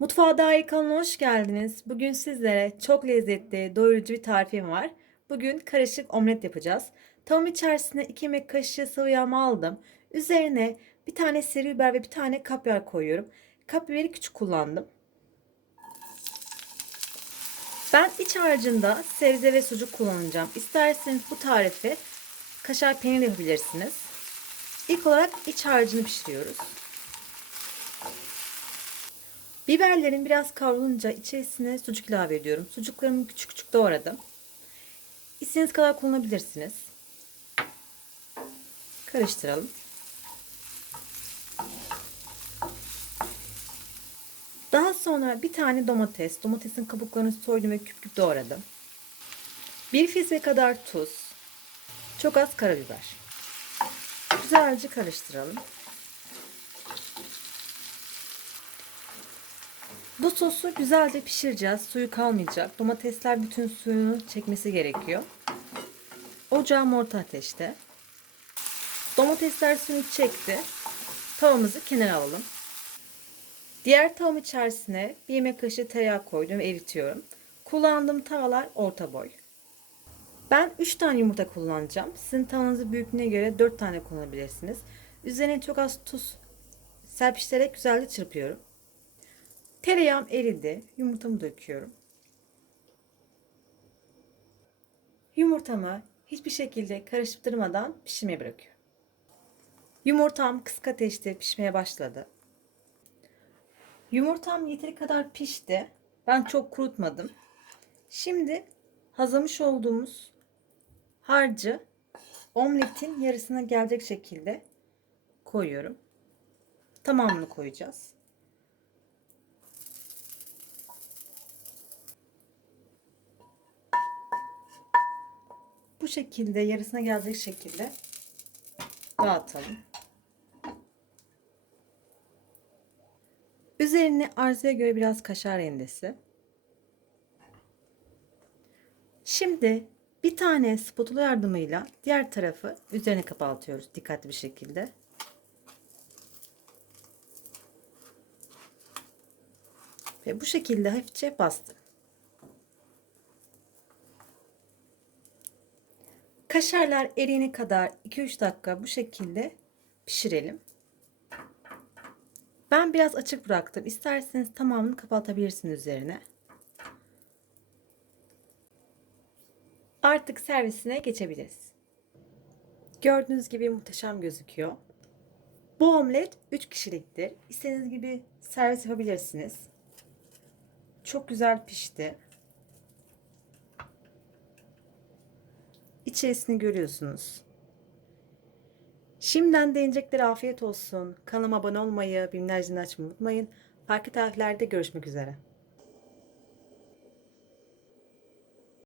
Mutfağa dair kanalına hoş geldiniz. Bugün sizlere çok lezzetli, doyurucu bir tarifim var. Bugün karışık omlet yapacağız. Tavam içerisine 2 yemek kaşığı sıvı yağ aldım. Üzerine bir tane seri biber ve bir tane kapya koyuyorum. Kapyayı küçük kullandım. Ben iç harcında sebze ve sucuk kullanacağım. İsterseniz bu tarifi kaşar peynir yapabilirsiniz. İlk olarak iç harcını pişiriyoruz. Biberlerin biraz kavrulunca içerisine sucuk ilave ediyorum. Sucuklarımı küçük küçük doğradım. İstediğiniz kadar kullanabilirsiniz. Karıştıralım. Daha sonra bir tane domates, domatesin kabuklarını soydum ve küp küp doğradım. Bir fiske kadar tuz, çok az karabiber. Güzelce karıştıralım. Bu sosu güzelce pişireceğiz. Suyu kalmayacak. Domatesler bütün suyunu çekmesi gerekiyor. Ocağım orta ateşte. Domatesler suyunu çekti. Tavamızı kenara alalım. Diğer tavam içerisine bir yemek kaşığı tereyağı koydum ve eritiyorum. Kullandığım tavalar orta boy. Ben 3 tane yumurta kullanacağım. Sizin tavanızın büyüklüğüne göre 4 tane kullanabilirsiniz. Üzerine çok az tuz serpiştirerek güzelce çırpıyorum. Tereyağım eridi. Yumurtamı döküyorum. Yumurtamı hiçbir şekilde karıştırmadan pişmeye bırakıyorum. Yumurtam kısık ateşte pişmeye başladı. Yumurtam yeteri kadar pişti. Ben çok kurutmadım. Şimdi hazırlamış olduğumuz harcı omletin yarısına gelecek şekilde koyuyorum. Tamamını koyacağız. Bu şekilde yarısına gelecek şekilde dağıtalım. Üzerine arzuya göre biraz kaşar rendesi. Şimdi bir tane spatula yardımıyla diğer tarafı üzerine kapatıyoruz dikkatli bir şekilde. Ve bu şekilde hafifçe bastım. Kaşarlar eriyene kadar 2-3 dakika bu şekilde pişirelim. Ben biraz açık bıraktım. İsterseniz tamamını kapatabilirsiniz üzerine. Artık servisine geçebiliriz. Gördüğünüz gibi muhteşem gözüküyor. Bu omlet 3 kişiliktir. İstediğiniz gibi servis yapabilirsiniz. Çok güzel pişti. İçerisini görüyorsunuz. Şimdiden deneyeceklere afiyet olsun. Kanalıma abone olmayı, bildirimleri açmayı unutmayın. Farklı tariflerde görüşmek üzere.